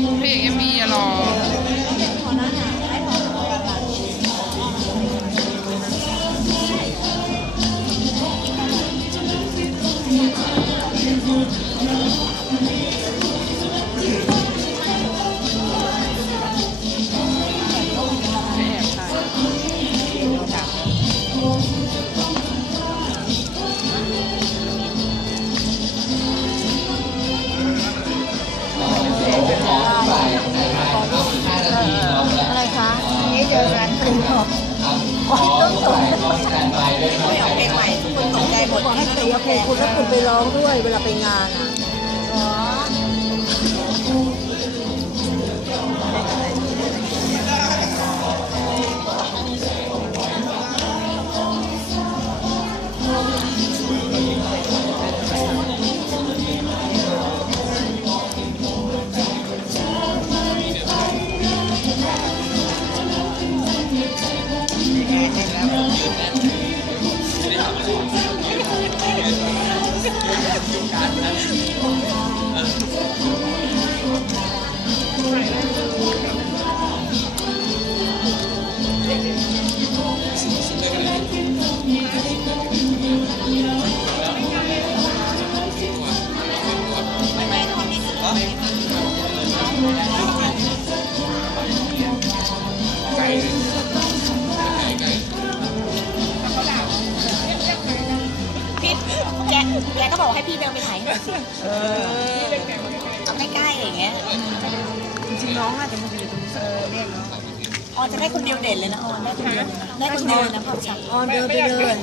บอ เจอกันเป็นของต้องส่งไม่ออกเพลงใหม่ทุกคนตกใจหมดบอให้ตีเพลงคุณแล้วคุณไปร้องด้วยเวลาไปงานอะ พี่ บอกให้พี่เดินไปถ่ายให้หน่อยสิเออเอาใกล้ๆอย่างเงี้ยจริงๆน้องอาจจะมาอยู่ตรงนี้เออเรียกเนาะออนจะได้คนเดียวเด่นเลยนะออนได้คนเดียวได้คนเดียวนะพ่อชักออนเดินไปเลย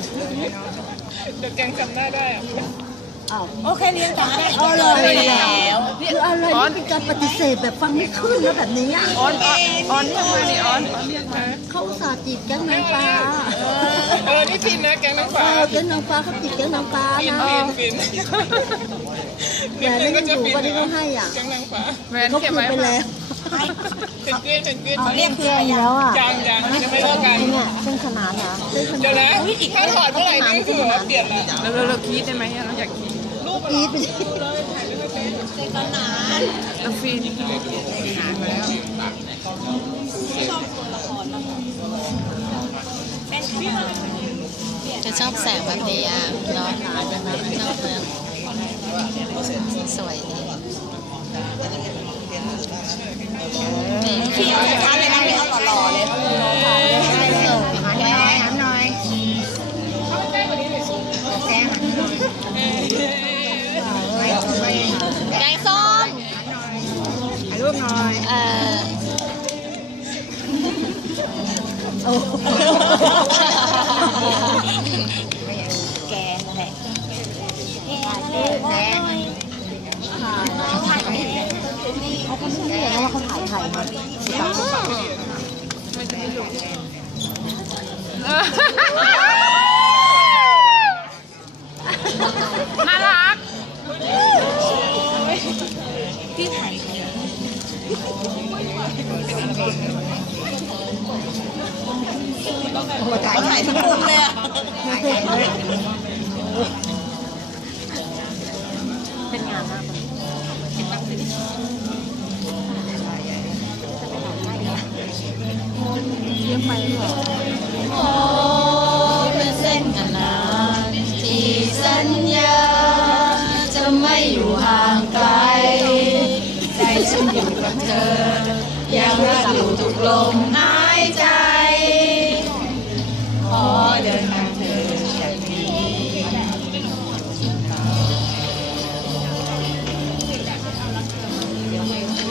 เดี๋ยวแกงจำได้ได้อะอ้าวโอเคเรียนจำได้เอาเลยไปแล้วคืออะไรนี่เป็นการปฏิเสธแบบฟังไม่ขึ้นแล้วแบบนี้อะออนออนออนเรียกมาดิออนออนเรียกมาเขาอุตส่าห์จีบแก๊งนางฟ้าเออนี่ฟินนะแกงน้ำเอฟ้าอแก๊งนางฟ้าเขาจีบแก๊งนางฟ้านะฟินฟินแหวนนี่ยังอยู่วันที่เขาให้อะแกงนางฟ้าแหวนเขาเก็บคืนไว้ไปแล้วเป็นเกลี้ยนเป็นเกลี้ยนเขาเรียกคือไปยังแล้วอะยังยังยังไม่เลิกกันเนี่ยเป็นขนาดเหรอเป็นขเดี๋ยวนาดนะถ้าถอดเมื่อไหร่นี่คือว่าเปลี่ยนละเราเราเราคิดได้ไหมเราอยากคิดอีทไปเราฟิน จะชอบแสงแบบนี้อะเนาะชอบนะสวยดีพี่เอาช้าเลยนะพี่เอาหล่อๆเลยแกหันหน่อยแกหันหน่อยแกงส้มถ่ายรูปหน่อยเออ น่ารักพี่ถ่ายเขาถ่ายทั้งมุมเลยอะเป็นงานมาก โอ้เป็นเส้นกันนานที่สัญญา จะไม่อยู่ห่างไกล ใจฉันอยู่กับเธอ ยังรักอยู่ทุกลมหายใจ ขอเดินทางเธออย่างนี้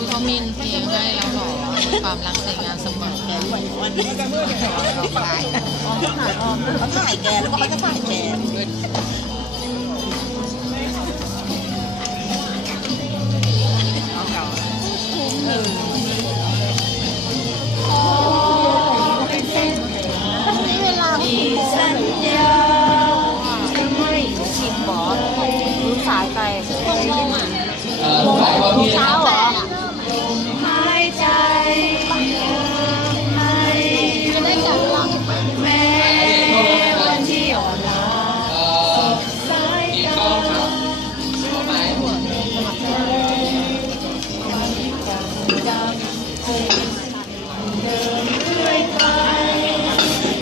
เขามีเพลงให้แล้วหรอ ความรักสวยงามเสมอเขาถ่ายแกแล้วก็เขาจะถ่ายแกเออ